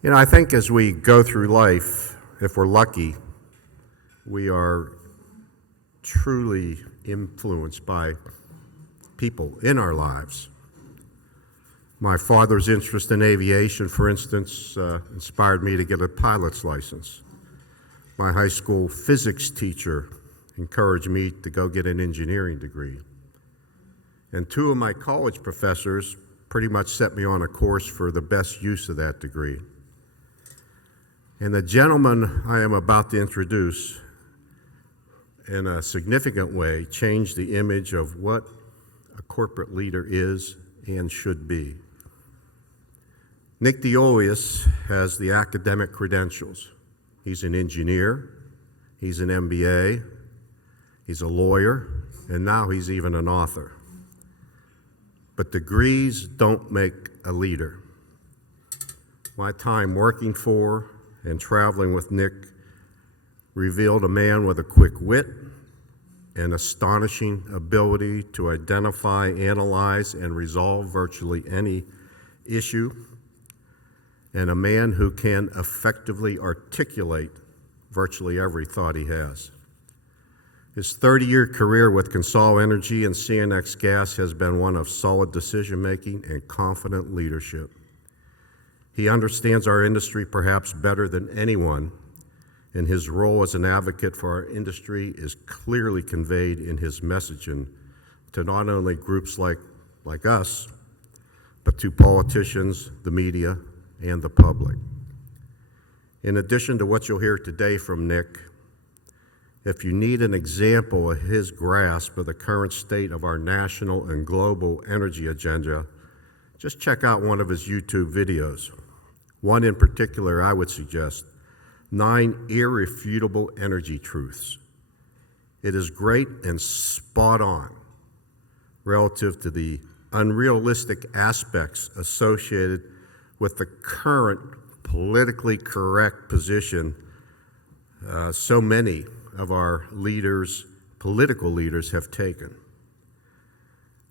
You know, I think as we go through life, if we're lucky, we are truly influenced by people in our lives. My father's interest in aviation, for instance, inspired me to get a pilot's license. My high school physics teacher encouraged me to go get an engineering degree. And two of my college professors pretty much set me on a course for the best use of that degree. And the gentleman I am about to introduce, in a significant way, changed the image of what a corporate leader is and should be. Nick DeIuliis has the academic credentials. He's an engineer, he's an MBA, he's a lawyer, and now he's even an author. But degrees don't make a leader. My time working for and traveling with Nick revealed a man with a quick wit and astonishing ability to identify, analyze, and resolve virtually any issue, and a man who can effectively articulate virtually every thought he has. His 30-year career with Consol Energy and CNX Gas has been one of solid decision-making and confident leadership. He understands our industry perhaps better than anyone, and his role as an advocate for our industry is clearly conveyed in his messaging to not only groups like us, but to politicians, the media, and the public. In addition to what you'll hear today from Nick, if you need an example of his grasp of the current state of our national and global energy agenda, just check out one of his YouTube videos. One in particular I would suggest, 9 Irrefutable Energy Truths. It is great and spot on relative to the unrealistic aspects associated with the current politically correct position so many of our leaders, political leaders, have taken.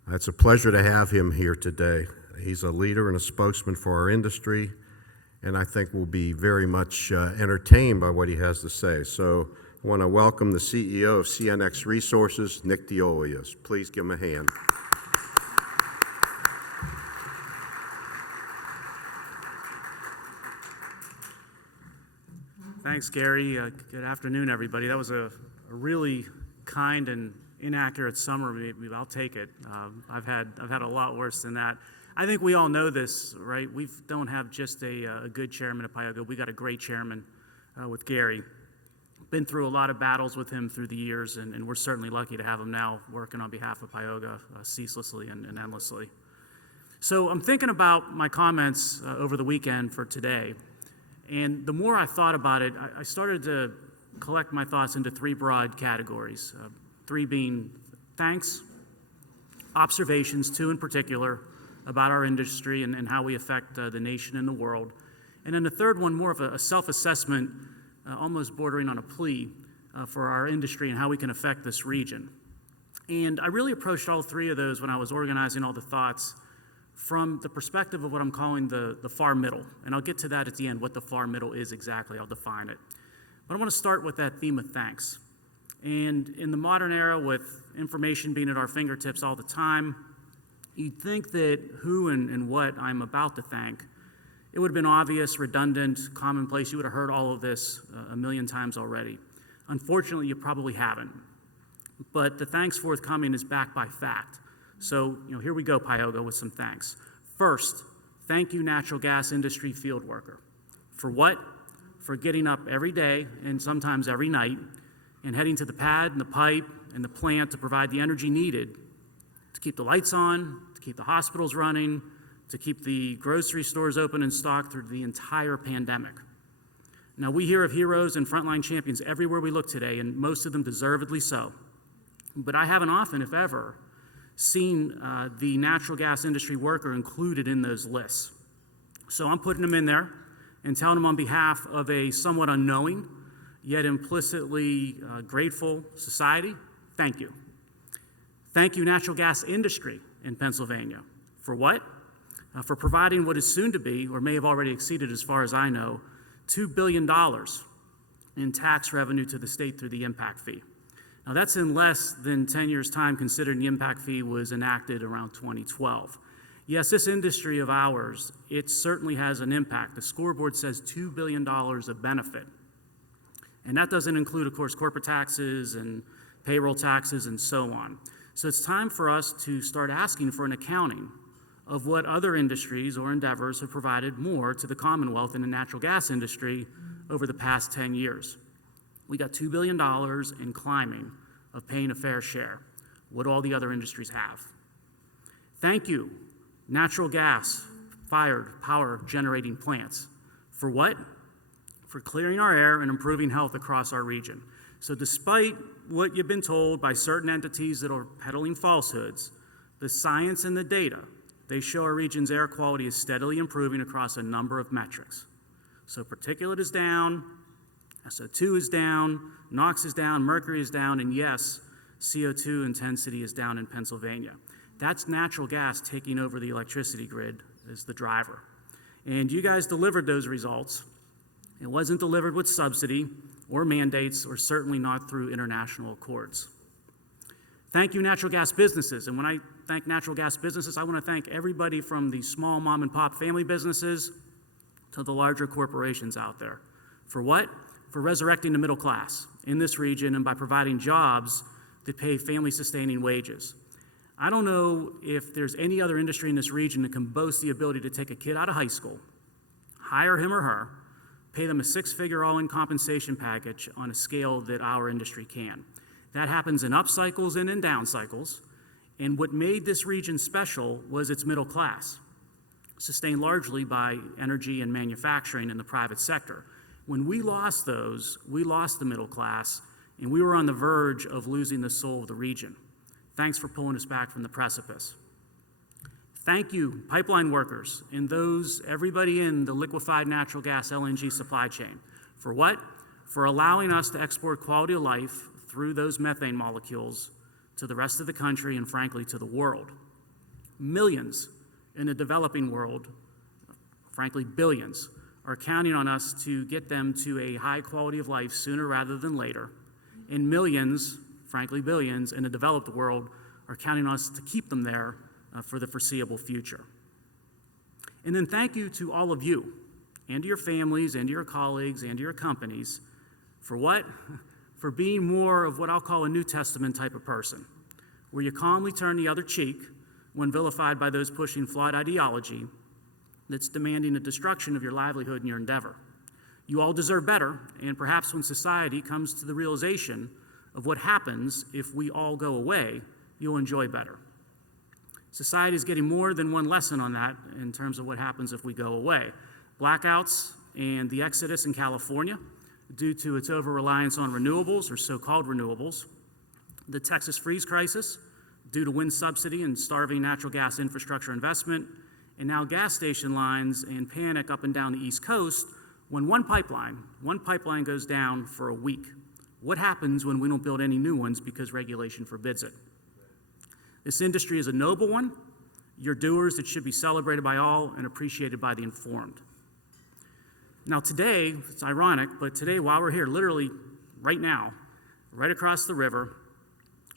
It's a pleasure to have him here today. He's a leader and a spokesman for our industry, and I think we'll be very much entertained by what he has to say. So I want to welcome the CEO of CNX Resources, Nick DeIuliis. Please give him a hand. Thanks, Gary. Good afternoon, everybody. That was a really kind and inaccurate summary. I'll take it. I've had a lot worse than that. I think we all know this, right? We don't have just a good chairman at PIOGA. We got a great chairman with Gary. Been through a lot of battles with him through the years, and we're certainly lucky to have him now working on behalf of PIOGA ceaselessly and endlessly. So I'm thinking about my comments over the weekend for today, and the more I thought about it, I started to collect my thoughts into 3 broad categories, 3 being thanks, observations, 2 in particular, about our industry and how we affect the nation and the world. And then the third one, more of a self-assessment, almost bordering on a plea for our industry and how we can affect this region. And I really approached all 3 of those when I was organizing all the thoughts from the perspective of what I'm calling the far middle. And I'll get to that at the end, what the far middle is exactly. I'll define it. But I want to start with that theme of thanks. And in the modern era, with information being at our fingertips all the time, you'd think that who and what I'm about to thank, it would have been obvious, redundant, commonplace. You would have heard all of this a million times already. Unfortunately, you probably haven't. But the thanks forthcoming is backed by fact. So, here we go, PIOGA, with some thanks. First, thank you, natural gas industry field worker. For what? For getting up every day and sometimes every night and heading to the pad and the pipe and the plant to provide the energy needed to keep the lights on, to keep the hospitals running, to keep the grocery stores open and stocked through the entire pandemic. Now, we hear of heroes and frontline champions everywhere we look today, and most of them deservedly so. But I haven't often, if ever, seen the natural gas industry worker included in those lists. So I'm putting them in there and telling them on behalf of a somewhat unknowing, yet implicitly grateful society, thank you. Thank you, natural gas industry in Pennsylvania. For what? for providing what is soon to be, or may have already exceeded as far as I know, $2 billion in tax revenue to the state through the impact fee. Now that's in less than 10 years' time, considering the impact fee was enacted around 2012. Yes, this industry of ours, it certainly has an impact. The scoreboard says $2 billion of benefit. And that doesn't include, of course, corporate taxes and payroll taxes and so on. So it's time for us to start asking for an accounting of what other industries or endeavors have provided more to the Commonwealth in the natural gas industry over the past 10 years. We got $2 billion in climbing of paying a fair share, what all the other industries have. Thank you, natural gas-fired power generating plants. For what? For clearing our air and improving health across our region. So despite what you've been told by certain entities that are peddling falsehoods, the science and the data, they show our region's air quality is steadily improving across a number of metrics. So particulate is down, SO2 is down, NOx is down, mercury is down, and yes, CO2 intensity is down in Pennsylvania. That's natural gas taking over the electricity grid as the driver. And you guys delivered those results. It wasn't delivered with subsidy or mandates, or certainly not through international accords. Thank you, natural gas businesses. And when I thank natural gas businesses, I want to thank everybody from the small mom and pop family businesses to the larger corporations out there. For what? For resurrecting the middle class in this region and by providing jobs that pay family-sustaining wages. I don't know if there's any other industry in this region that can boast the ability to take a kid out of high school, hire him or her, pay them a six-figure all-in compensation package on a scale that our industry can. That happens in up cycles and in down cycles, and what made this region special was its middle class, sustained largely by energy and manufacturing in the private sector. When we lost those, we lost the middle class, and we were on the verge of losing the soul of the region. Thanks for pulling us back from the precipice. Thank you, pipeline workers, and everybody in the liquefied natural gas LNG supply chain. For what? For allowing us to export quality of life through those methane molecules to the rest of the country and frankly to the world. Millions in the developing world, frankly billions, are counting on us to get them to a high quality of life sooner rather than later. And millions, frankly billions, in the developed world are counting on us to keep them there for the foreseeable future. And then thank you to all of you and to your families and to your colleagues and to your companies for what? For being more of what I'll call a New Testament type of person, where you calmly turn the other cheek when vilified by those pushing flawed ideology that's demanding the destruction of your livelihood and your endeavor. You all deserve better, and perhaps when society comes to the realization of what happens if we all go away, you'll enjoy better. Society is getting more than one lesson on that in terms of what happens if we go away. Blackouts and the exodus in California due to its over-reliance on renewables, or so-called renewables. The Texas freeze crisis due to wind subsidy and starving natural gas infrastructure investment. And now gas station lines and panic up and down the East Coast when one pipeline goes down for a week. What happens when we don't build any new ones because regulation forbids it? This industry is a noble one. You're doers that should be celebrated by all and appreciated by the informed. Now today, it's ironic, but today while we're here, literally right now, right across the river,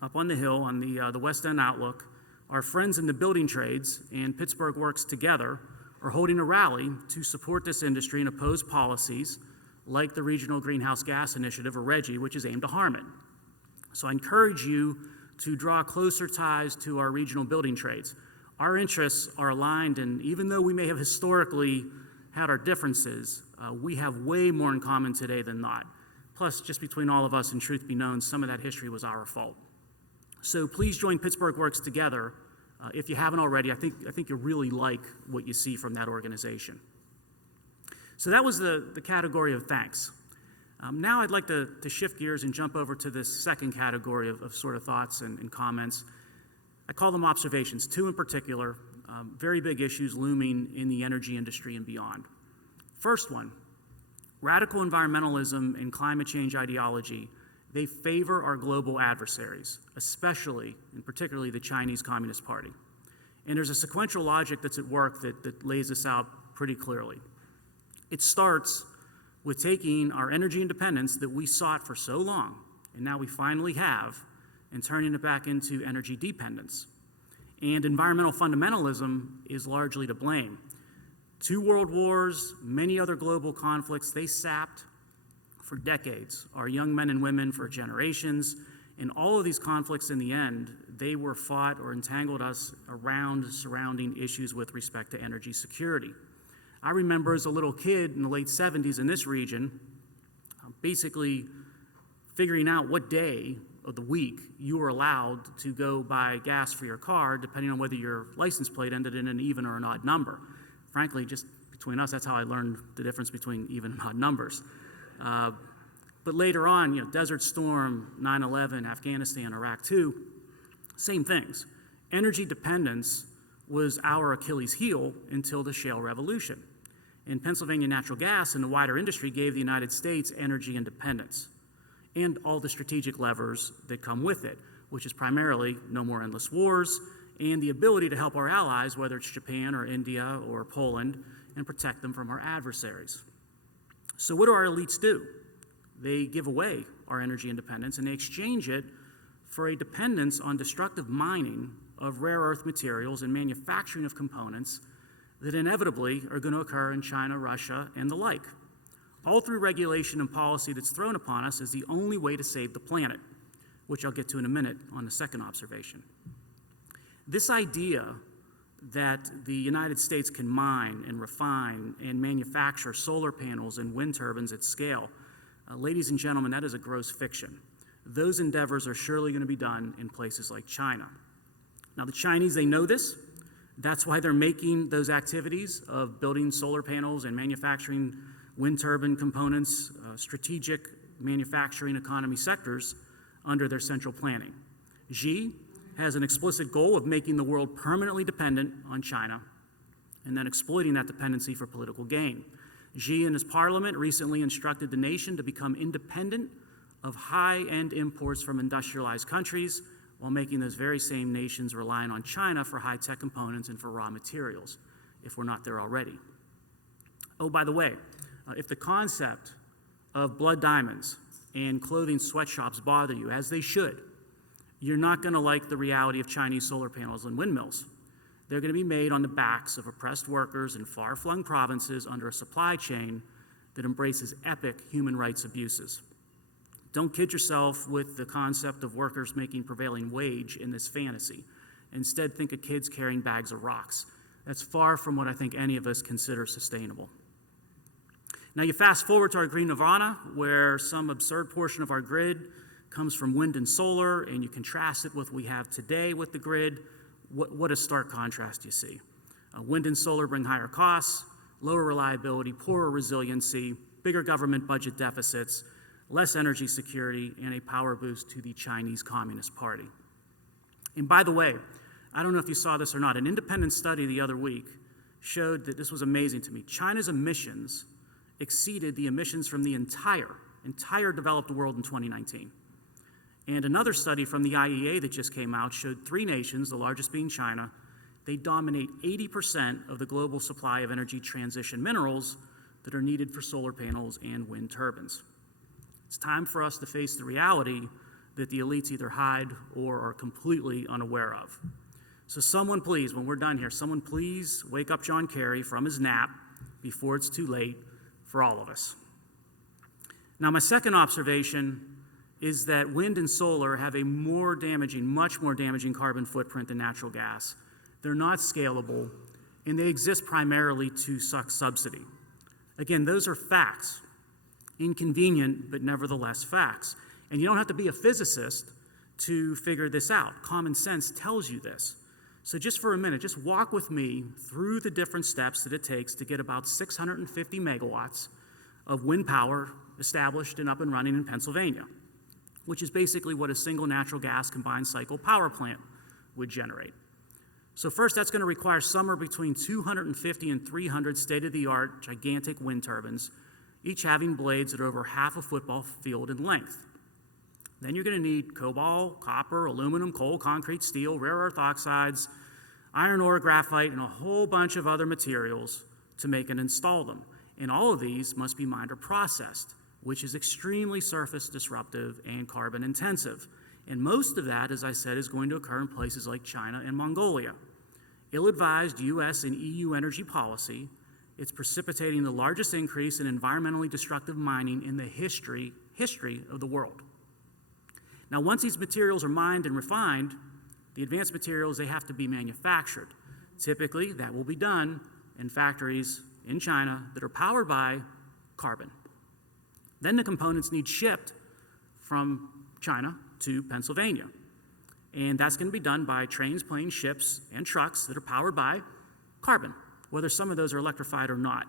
up on the hill on the West End Outlook, our friends in the building trades and Pittsburgh Works together are holding a rally to support this industry and oppose policies like the Regional Greenhouse Gas Initiative, or RGGI, which is aimed to harm it. So I encourage you to draw closer ties to our regional building trades. Our interests are aligned, and even though we may have historically had our differences, we have way more in common today than not. Plus, just between all of us, and truth be known, some of that history was our fault. So please join Pittsburgh Works together. If you haven't already, I think you'll really like what you see from that organization. So that was the category of thanks. Now I'd like to shift gears and jump over to this second category of sort of thoughts and comments. I call them observations, two in particular, very big issues looming in the energy industry and beyond. First one, radical environmentalism and climate change ideology, they favor our global adversaries, especially and particularly the Chinese Communist Party. And there's a sequential logic that's at work that lays this out pretty clearly. It starts with taking our energy independence that we sought for so long, and now we finally have, and turning it back into energy dependence. And environmental fundamentalism is largely to blame. 2 world wars, many other global conflicts, they sapped for decades our young men and women for generations. And all of these conflicts in the end, they were fought or entangled us around surrounding issues with respect to energy security. I remember as a little kid in the late 70s in this region, basically figuring out what day of the week you were allowed to go buy gas for your car, depending on whether your license plate ended in an even or an odd number. Frankly, just between us, that's how I learned the difference between even and odd numbers. But later on, Desert Storm, 9/11, Afghanistan, Iraq too, same things. Energy dependence was our Achilles heel until the shale revolution. And Pennsylvania Natural Gas and the wider industry gave the United States energy independence and all the strategic levers that come with it, which is primarily no more endless wars and the ability to help our allies, whether it's Japan or India or Poland, and protect them from our adversaries. So what do our elites do? They give away our energy independence and they exchange it for a dependence on destructive mining of rare earth materials and manufacturing of components that inevitably are going to occur in China, Russia, and the like, all through regulation and policy that's thrown upon us as the only way to save the planet, which I'll get to in a minute on the second observation. This idea that the United States can mine and refine and manufacture solar panels and wind turbines at scale, ladies and gentlemen, that is a gross fiction. Those endeavors are surely going to be done in places like China. Now, the Chinese, they know this. That's why they're making those activities of building solar panels and manufacturing wind turbine components, strategic manufacturing economy sectors under their central planning. Xi has an explicit goal of making the world permanently dependent on China and then exploiting that dependency for political gain. Xi and his parliament recently instructed the nation to become independent of high-end imports from industrialized countries while making those very same nations relying on China for high-tech components and for raw materials, if we're not there already. Oh, by the way, if the concept of blood diamonds and clothing sweatshops bother you, as they should, you're not going to like the reality of Chinese solar panels and windmills. They're going to be made on the backs of oppressed workers in far-flung provinces under a supply chain that embraces epic human rights abuses. Don't kid yourself with the concept of workers making prevailing wage in this fantasy. Instead, think of kids carrying bags of rocks. That's far from what I think any of us consider sustainable. Now you fast forward to our green nirvana, where some absurd portion of our grid comes from wind and solar, and you contrast it with what we have today with the grid. What a stark contrast you see. Wind and solar bring higher costs, lower reliability, poorer resiliency, bigger government budget deficits, less energy security, and a power boost to the Chinese Communist Party. And by the way, I don't know if you saw this or not, an independent study the other week showed that this was amazing to me. China's emissions exceeded the emissions from the entire developed world in 2019. And another study from the IEA that just came out showed 3 nations, the largest being China, they dominate 80% of the global supply of energy transition minerals that are needed for solar panels and wind turbines. It's time for us to face the reality that the elites either hide or are completely unaware of. So someone please, when we're done here, someone please wake up John Kerry from his nap before it's too late for all of us. Now, my second observation is that wind and solar have a much more damaging carbon footprint than natural gas. They're not scalable, and they exist primarily to suck subsidy. Again, those are facts. Inconvenient, but nevertheless facts. And you don't have to be a physicist to figure this out. Common sense tells you this. So just for a minute, just walk with me through the different steps that it takes to get about 650 megawatts of wind power established and up and running in Pennsylvania, which is basically what a single natural gas combined cycle power plant would generate. So first, that's going to require somewhere between 250 and 300 state-of-the-art gigantic wind turbines, each having blades that are over half a football field in length. Then you're going to need cobalt, copper, aluminum, coal, concrete, steel, rare earth oxides, iron ore, graphite, and a whole bunch of other materials to make and install them. And all of these must be mined or processed, which is extremely surface disruptive and carbon intensive. And most of that, as I said, is going to occur in places like China and Mongolia. Ill-advised US and EU energy policy, it's precipitating the largest increase in environmentally destructive mining in the history of the world. Now, once these materials are mined and refined, the advanced materials, they have to be manufactured. Typically, that will be done in factories in China that are powered by carbon. Then the components need shipped from China to Pennsylvania. And that's going to be done by trains, planes, ships, and trucks that are powered by carbon, whether some of those are electrified or not.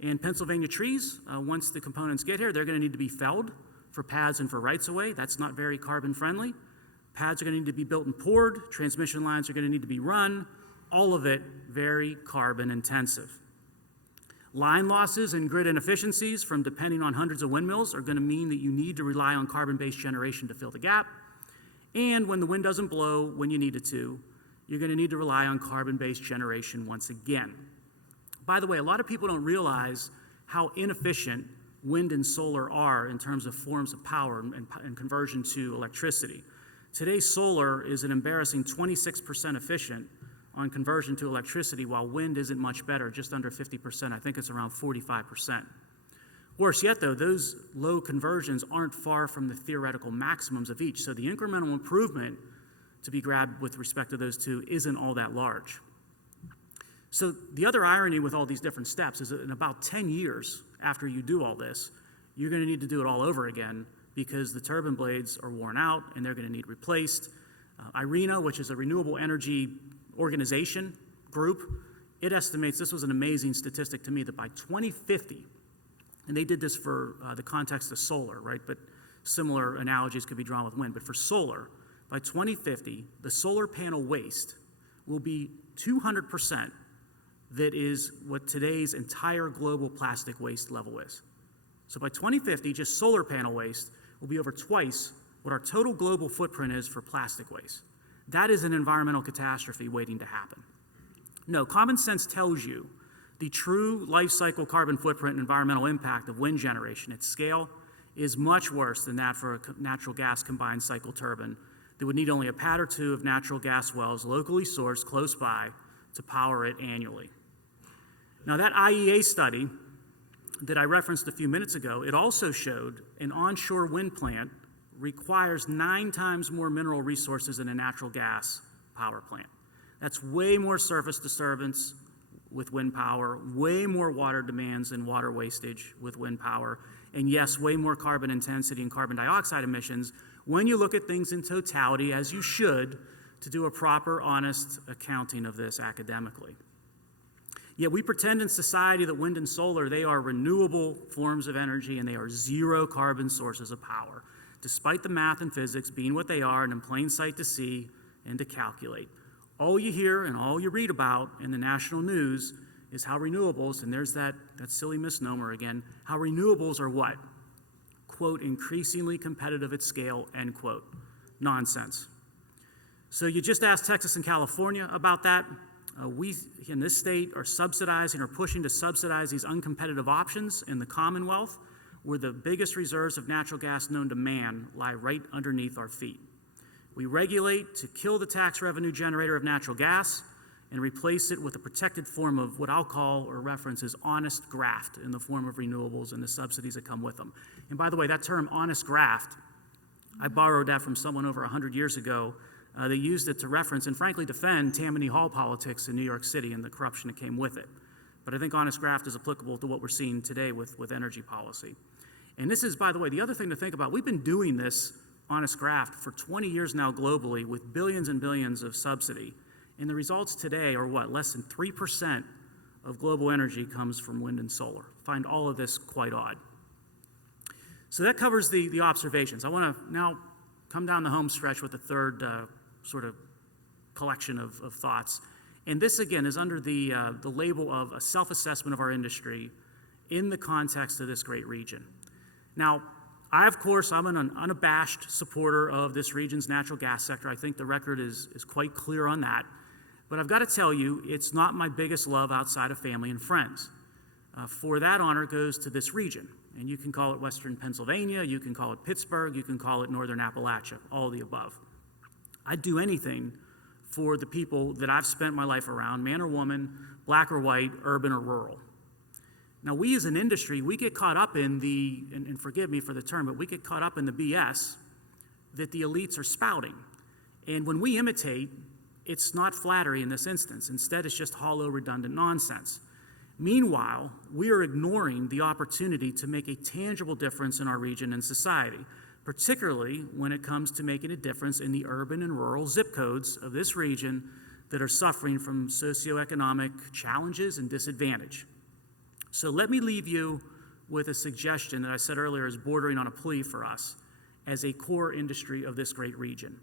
And Pennsylvania trees, once the components get here, they're going to need to be felled for pads and for rights-of-way. That's not very carbon-friendly. Pads are going to need to be built and poured. Transmission lines are going to need to be run. All of it very carbon-intensive. Line losses and grid inefficiencies from depending on hundreds of windmills are going to mean that you need to rely on carbon-based generation to fill the gap. And when the wind doesn't blow when you need it to, you're going to need to rely on carbon-based generation once again. By the way, a lot of people don't realize how inefficient wind and solar are in terms of forms of power and conversion to electricity. Today, solar is an embarrassing 26% efficient on conversion to electricity, while wind isn't much better, just under 50%. I think it's around 45%. Worse yet, though, those low conversions aren't far from the theoretical maximums of each, so the incremental improvement to be grabbed with respect to those two isn't all that large. So the other irony with all these different steps is that in about 10 years after you do all this, you're going to need to do it all over again because the turbine blades are worn out and they're going to need replaced. IRENA, which is a renewable energy organization group, it estimates, this was an amazing statistic to me, that by 2050, and they did this for the context of solar, right? But similar analogies could be drawn with wind. But for solar, by 2050, the solar panel waste will be 200% that is what today's entire global plastic waste level is. So by 2050, just solar panel waste will be over twice what our total global footprint is for plastic waste. That is an environmental catastrophe waiting to happen. No, common sense tells you the true life cycle carbon footprint and environmental impact of wind generation at scale is much worse than that for a natural gas combined cycle turbine that would need only a pad or two of natural gas wells locally sourced close by to power it annually. Now that IEA study that I referenced a few minutes ago, it also showed an onshore wind plant requires 9 times more mineral resources than a natural gas power plant. That's way more surface disturbance with wind power, way more water demands and water wastage with wind power, and yes, way more carbon intensity and carbon dioxide emissions when you look at things in totality, as you should, to do a proper, honest accounting of this academically. Yet we pretend in society that wind and solar, they are renewable forms of energy and they are zero carbon sources of power, despite the math and physics being what they are and in plain sight to see and to calculate. All you hear and all you read about in the national news is how renewables, and there's that silly misnomer again, how renewables are what? Quote, increasingly competitive at scale, end quote. Nonsense. So you just asked Texas and California about that. We in this state are subsidizing or pushing to subsidize these uncompetitive options in the Commonwealth, where the biggest reserves of natural gas known to man lie right underneath our feet. We regulate to kill the tax revenue generator of natural gas and replace it with a protected form of what I'll call or reference as honest graft in the form of renewables and the subsidies that come with them. And by the way, that term honest graft, I borrowed that from someone over 100 years ago. They used it to reference and frankly defend Tammany Hall politics in New York City and the corruption that came with it. But I think honest graft is applicable to what we're seeing today with energy policy. And this is, by the way, the other thing to think about. We've been doing this honest graft for 20 years now globally with billions and billions of subsidy. And the results today are what? Less than 3% of global energy comes from wind and solar. Find all of this quite odd. So that covers the observations. I want to now come down the home stretch with the third sort of collection of thoughts. And this, again, is under the label of a self-assessment of our industry in the context of this great region. Now, of course, I'm an unabashed supporter of this region's natural gas sector. I think the record is quite clear on that. But I've got to tell you, it's not my biggest love outside of family and friends. For that honor goes to this region. And you can call it Western Pennsylvania, you can call it Pittsburgh, you can call it Northern Appalachia, all of the above. I'd do anything for the people that I've spent my life around, man or woman, black or white, urban or rural. Now, we as an industry, we get caught up in the, and forgive me for the term, but we get caught up in the BS that the elites are spouting. And when we imitate, it's not flattery in this instance. Instead, it's just hollow, redundant nonsense. Meanwhile, we are ignoring the opportunity to make a tangible difference in our region and society, particularly when it comes to making a difference in the urban and rural zip codes of this region that are suffering from socioeconomic challenges and disadvantage. So let me leave you with a suggestion that I said earlier is bordering on a plea for us as a core industry of this great region.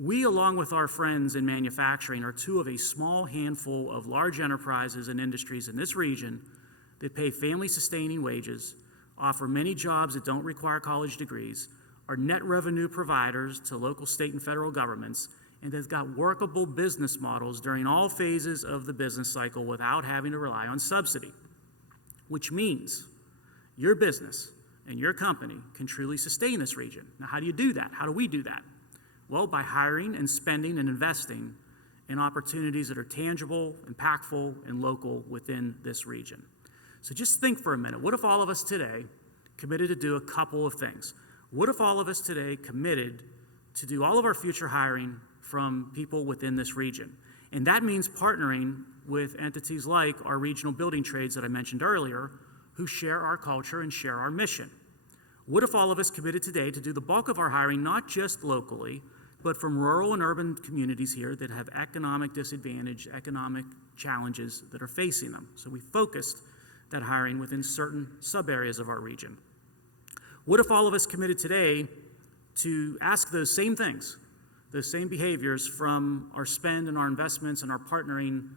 We, along with our friends in manufacturing, are two of a small handful of large enterprises and industries in this region that pay family-sustaining wages, offer many jobs that don't require college degrees, are net revenue providers to local, state, and federal governments, and have got workable business models during all phases of the business cycle without having to rely on subsidy, which means your business and your company can truly sustain this region. Now, how do you do that? How do we do that? Well, by hiring and spending and investing in opportunities that are tangible, impactful, and local within this region. So just think for a minute. What if all of us today committed to do a couple of things? What if all of us today committed to do all of our future hiring from people within this region? And that means partnering with entities like our regional building trades that I mentioned earlier, who share our culture and share our mission. What if all of us committed today to do the bulk of our hiring, not just locally, but from rural and urban communities here that have economic disadvantage, economic challenges that are facing them? So we focused that hiring within certain sub-areas of our region. What if all of us committed today to ask those same things, those same behaviors from our spend and our investments and our partnering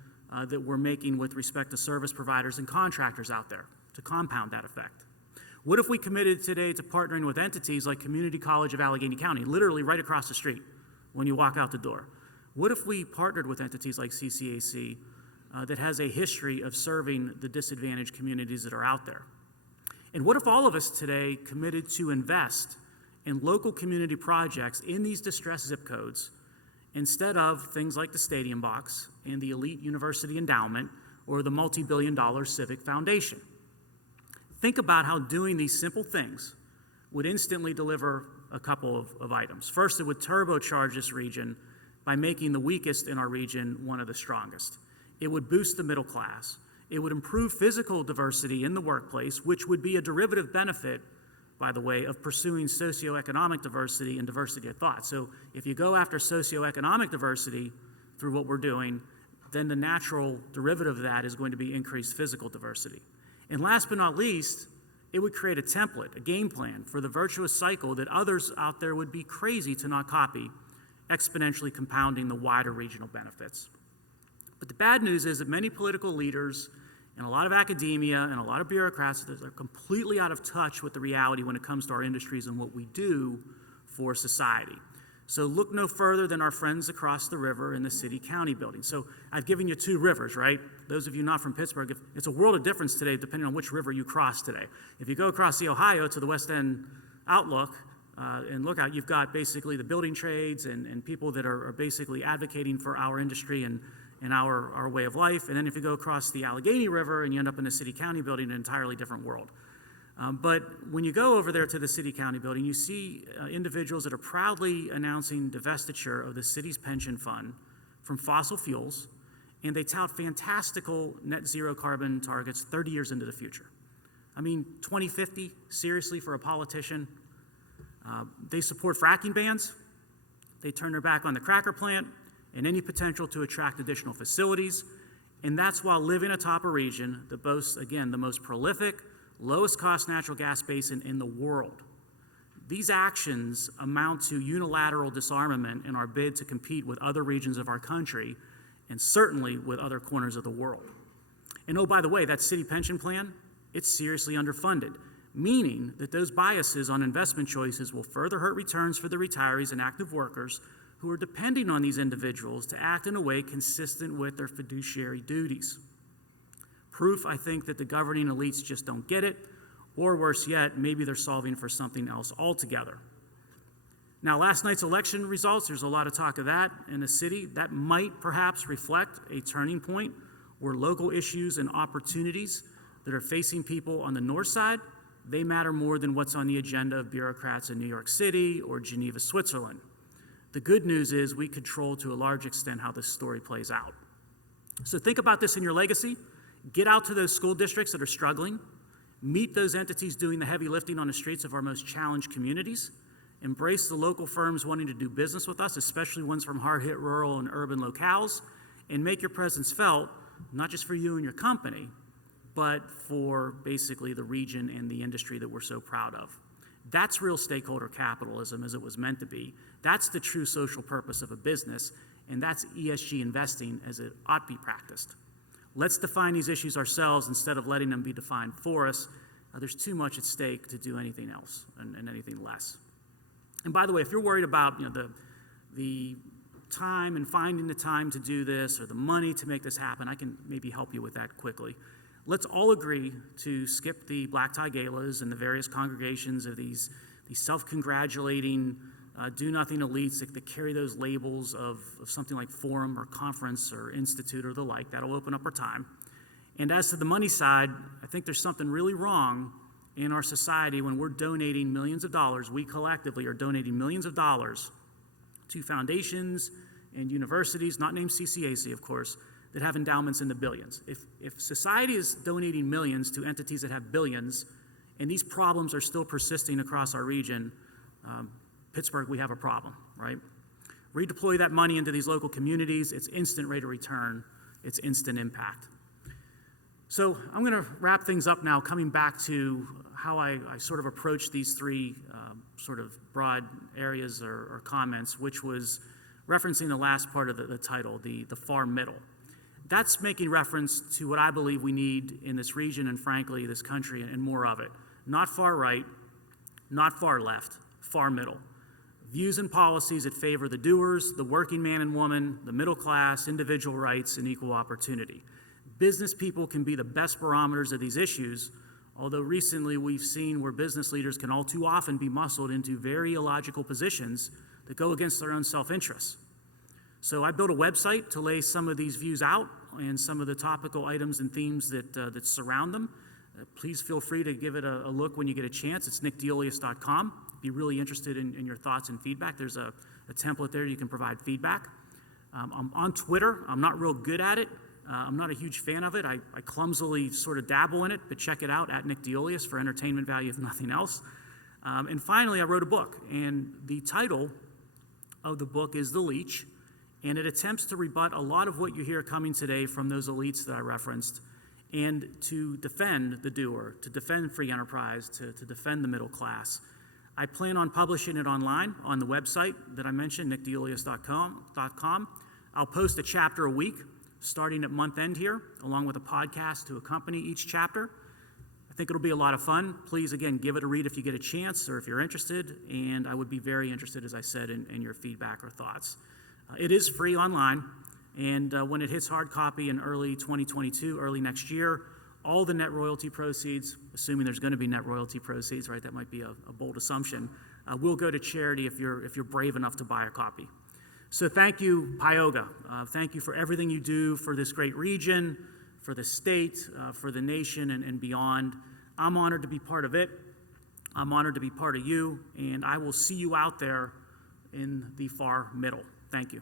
that we're making with respect to service providers and contractors out there to compound that effect? What if we committed today to partnering with entities like Community College of Allegheny County, literally right across the street when you walk out the door? What if we partnered with entities like CCAC that has a history of serving the disadvantaged communities that are out there? And what if all of us today committed to invest in local community projects in these distressed zip codes instead of things like the Stadium Box and the Elite University Endowment or the multi-billion-dollar Civic Foundation? Think about how doing these simple things would instantly deliver a couple of items. First, it would turbocharge this region by making the weakest in our region one of the strongest. It would boost the middle class. It would improve physical diversity in the workplace, which would be a derivative benefit, by the way, of pursuing socioeconomic diversity and diversity of thought. So if you go after socioeconomic diversity through what we're doing, then the natural derivative of that is going to be increased physical diversity. And last but not least, it would create a template, a game plan for the virtuous cycle that others out there would be crazy to not copy, exponentially compounding the wider regional benefits. But the bad news is that many political leaders and a lot of academia and a lot of bureaucrats that are completely out of touch with the reality when it comes to our industries and what we do for society. So look no further than our friends across the river in the city-county building. So I've given you two rivers, right? Those of you not from Pittsburgh, it's a world of difference today depending on which river you cross today. If you go across the Ohio to the West End Outlook and Lookout, you've got basically the building trades and people that are basically advocating for our industry and our way of life. And then if you go across the Allegheny River and you end up in the city-county building, an entirely different world. But when you go over there to the city-county building, you see individuals that are proudly announcing divestiture of the city's pension fund from fossil fuels, and they tout fantastical net zero carbon targets 30 years into the future. I mean, 2050, seriously, for a politician? They support fracking bans. They turn their back on the cracker plant and any potential to attract additional facilities. And that's while living atop a region that boasts, again, the most prolific, lowest cost natural gas basin in the world. These actions amount to unilateral disarmament in our bid to compete with other regions of our country and certainly with other corners of the world. And oh, by the way, that city pension plan, it's seriously underfunded, meaning that those biases on investment choices will further hurt returns for the retirees and active workers who are depending on these individuals to act in a way consistent with their fiduciary duties. Proof, I think, that the governing elites just don't get it, or worse yet, maybe they're solving for something else altogether. Now, last night's election results, there's a lot of talk of that in the city. That might perhaps reflect a turning point where local issues and opportunities that are facing people on the north side, they matter more than what's on the agenda of bureaucrats in New York City or Geneva, Switzerland. The good news is we control to a large extent how this story plays out. So think about this in your legacy. Get out to those school districts that are struggling. Meet those entities doing the heavy lifting on the streets of our most challenged communities. Embrace the local firms wanting to do business with us, especially ones from hard-hit rural and urban locales, and make your presence felt, not just for you and your company, but for basically the region and the industry that we're so proud of. That's real stakeholder capitalism as it was meant to be. That's the true social purpose of a business, and that's ESG investing as it ought to be practiced. Let's define these issues ourselves instead of letting them be defined for us. There's too much at stake to do anything else and anything less. And by the way, if you're worried about the time and finding the time to do this or the money to make this happen, I can maybe help you with that quickly. Let's all agree to skip the black tie galas and the various congregations of these self-congratulating, do-nothing elites that carry those labels of something like forum or conference or institute or the like. That'll open up our time. And as to the money side, I think there's something really wrong in our society when we're donating millions of dollars. We collectively are donating millions of dollars to foundations and universities, not named CCAC, of course, that have endowments in the billions. If society is donating millions to entities that have billions, and these problems are still persisting across our region, Pittsburgh, we have a problem, right? Redeploy that money into these local communities. It's instant rate of return. It's instant impact. So I'm going to wrap things up now, coming back to how I sort of approach these three sort of broad areas or comments, which was referencing the last part of the title, the far middle. That's making reference to what I believe we need in this region and, frankly, this country and more of it. Not far right, not far left, far middle. Views and policies that favor the doers, the working man and woman, the middle class, individual rights, and equal opportunity. Business people can be the best barometers of these issues, although recently we've seen where business leaders can all too often be muscled into very illogical positions that go against their own self-interest. So I built a website to lay some of these views out and some of the topical items and themes that surround them. Please feel free to give it a look when you get a chance. It's DeIuliis.com. Be really interested in your thoughts and feedback. There's a template there you can provide feedback. I'm on Twitter. I'm not real good at it. I'm not a huge fan of it. I clumsily sort of dabble in it, but check it out at DeIuliis for entertainment value, if nothing else. And finally, I wrote a book, and the title of the book is The Leech, and it attempts to rebut a lot of what you hear coming today from those elites that I referenced, and to defend the doer, to defend free enterprise, to defend the middle class. I plan on publishing it online on the website that I mentioned, DeIuliis.com. I'll post a chapter a week, starting at month end here, along with a podcast to accompany each chapter. I think it'll be a lot of fun. Please, again, give it a read if you get a chance or if you're interested, and I would be very interested, as I said, in your feedback or thoughts. It is free online, and when it hits hard copy in early 2022, early next year, all the net royalty proceeds, assuming there's going to be net royalty proceeds, right? That might be a bold assumption. Will go to charity if you're brave enough to buy a copy. So thank you, PIOGA. Thank you for everything you do for this great region, for the state, for the nation, and beyond. I'm honored to be part of it. I'm honored to be part of you, and I will see you out there in the far middle. Thank you.